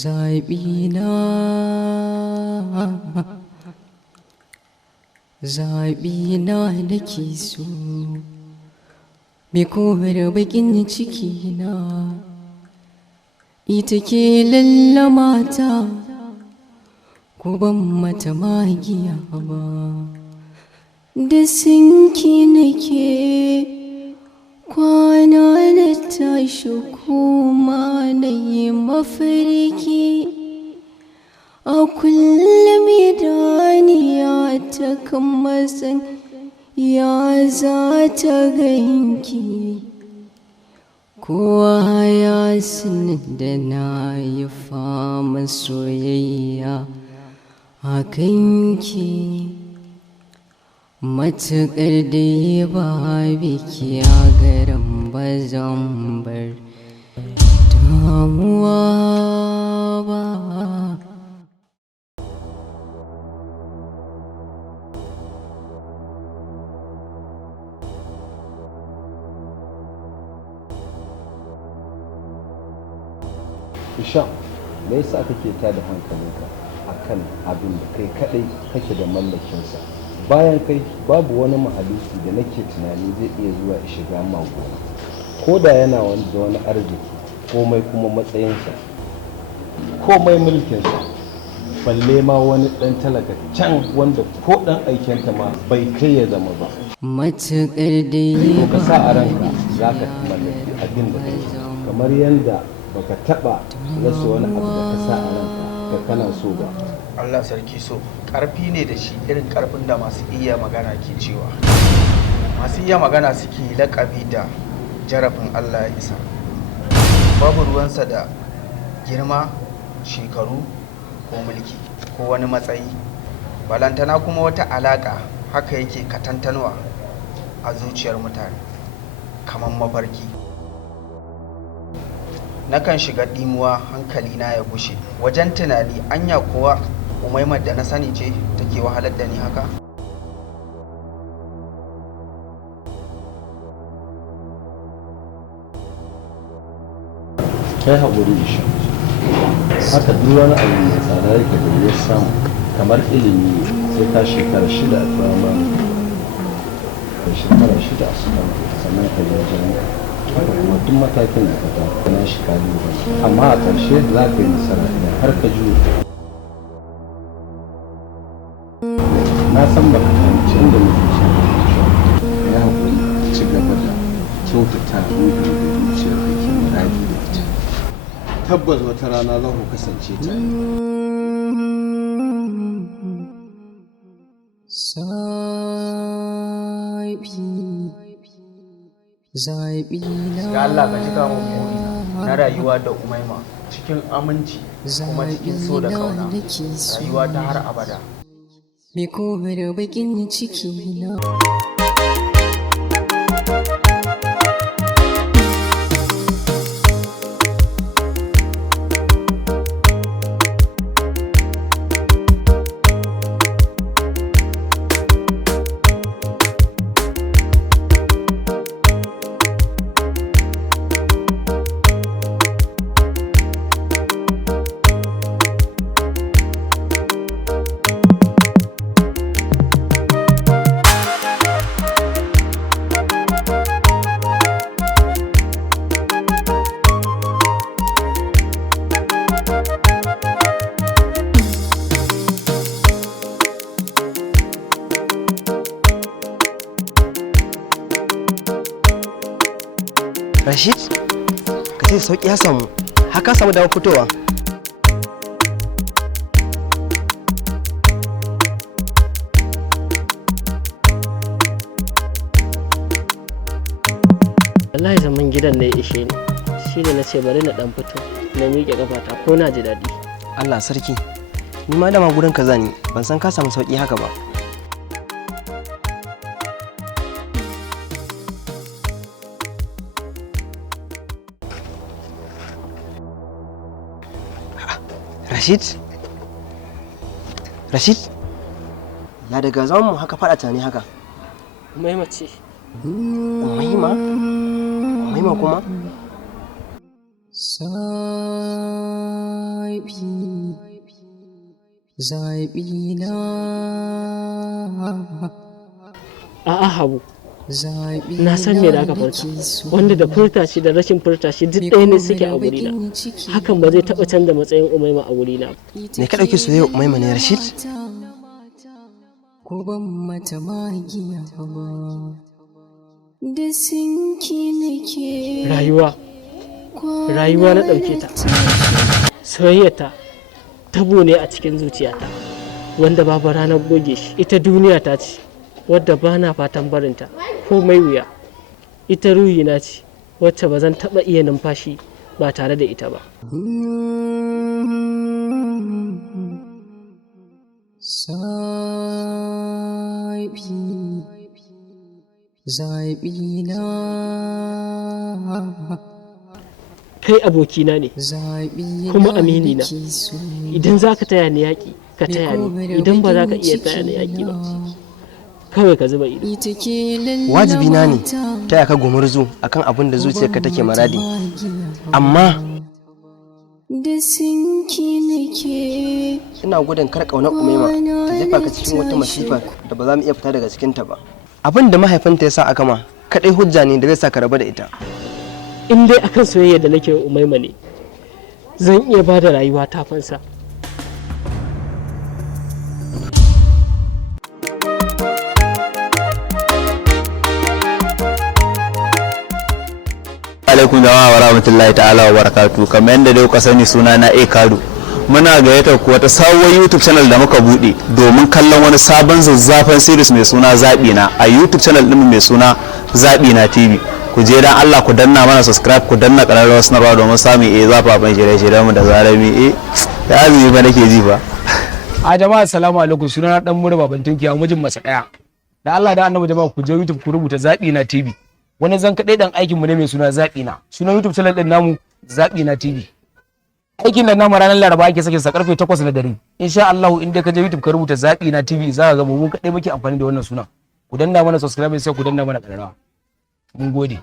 zaɓina nake so bai kowar bakin ciki na ita ke lallamata ko ban mata magiya ba da sinki nake kwana da tashi kuma na yi mafarki a kullum idaniya ta kan matsan ya za ta ganki kowa ya sani da na yi fama soyayya a kanki matuƙar da ya ba biki a garin ba zan bar damuwa ba. Isham, me yasa kake tada hankalinka akan abin da kai kadai kake da mallakinsa? Bayan kai babu wani mahaluki da nake tunani zai iya zuwa shiga magona. Ko da yana da wani arziki, komai kuma matsayinsa, komai mulkinsa, balle ma wani dan talaka can wanda ko dan aikenta ma bai kai ya zama ba. Matuƙar da yi ka sa a ranka za ka mallaki abin da kai kamar yadda baka taba rasa wani abu da ka sa a ranka ka kana so ba. Allah sarki so karfi ne da shi irin karfin da masu iya magana ke cewa masu iya magana suke lakabi da jarabin Allah ya isa. Babu ruwansa da girma, shekaru ko mulki ko wani matsayi, balantana kuma wata alaka haka yake katantanwa a zuciyar mutane kamar mafarki. Nakan shiga ɗimuwa hankalina ya gushe wajen tunani anya kuwa umaimar da na sani ce take wahalar da ni haka? Kai haƙuri Isha, haka duk wani abu mai tsada yake da ya samu kamar ilimi sai ka shekara 6 a firamare da shekara 6 a sakandare sannan ka yi wajen haka kuma duk matakin da ka tafi na shi kalubale amma a ƙarshe za ka yi nasara idan har ka juyo. Na san ba ka fahimci inda muke shan ya haƙuri ci gaba da kyautata ruhin da zuciyar da ke muradi da ita. Tabbas wata rana za ku kasance tare. Ya Allah ka cika mu burina na rayuwa da Umaima cikin aminci kuma cikin so da kauna, rayuwa ta har abada. Me kowar bakin ciki na Rashid, ka ce sauƙi ya samu, haka samu damar fitowa. Wallahi zaman gidan ne ya ishe ni, shi ne na ce bari na ɗan fito, na miƙe ƙafata ko na ji daɗi. Allah sarki, ni ma dama gurin ka zani, ban san ka samu sauƙi haka ba. Rashid? Rashid? Ya daga zaman mu haka faɗa tani haka? Umaima ce. Umaima? Umaima kuma? zaɓi na A'a Habu, na san me da aka furta, wanda da furta shi da rashin furta shi duk ɗaya ne suke a gurina. Hakan ba zai taɓa canza matsayin Umaima a gurina. Me ka ɗauki soyayya Umaima ne Rashid? ko ban mata magiya ba da sinki nake Rayuwa na ɗauke ta. Soyayyata tabo ne a cikin zuciyata, wanda babu ranar goge shi. Ita duniya ta ce, wadda ba na fatan barinta ko mai wuya. Ita ruhina ce, wacce ba zan taɓa iya numfashi ba tare da ita ba. zaɓi na Kai abokina ne kuma aminina. Idan za ka taya ni yaƙi ka taya ni, idan ba za ka iya taya ni yaƙi ba kawai ka zuba ido. Wajibi na ne taya ka gumurzu akan abin da zuciyarka take maradi, amma da sinki nake ina gudun kar ƙaunar Umaima ta jefa ka cikin wata masifa da ba za mu iya fita daga cikinta ba. Abin da mahaifinta ya sa aka ma kaɗai hujja ne da zai sa ka rabu da ita. In dai akan soyayya da nake wa Umaima ne, zan iya ba da rayuwa ta fansa. alaikum jama'a wa rahmatullahi ta'ala wa barakatuh. Kamar yadda dai kuka sani, suna na Ekado. Muna gayyatar ku wata sabuwar YouTube channel da muka bude domin kallon wani sabon zazzafan series mai suna Zaɓi na a YouTube channel ɗin mai suna Zaɓi na TV. Ku je dan Allah ku danna mana subscribe, ku danna ƙararrawar sanarwa domin samun zafafan shirye-shiryen mu da zarami da azumi ba nake ji ba. A jama'a assalamu alaikum, sunana dan murba baban tunkiya mijin masa daya. Da Allah da annabi jama'a ku je YouTube ku rubuta Zaɓi na TV. Wani zan kaɗai dan aikin mu ne mai suna Zaɓi na. Sunan YouTube channel din namu Zaɓi na TV. Aikin da namu ranar Laraba ake sakin sa karfe 8 na dare. Insha Allah in dai ka je YouTube ka rubuta Zaɓi na TV za ka ga mu kaɗai muke amfani da wannan sunan. Ku danna mana subscribe sai ku danna mana ƙararrawa. Mun gode.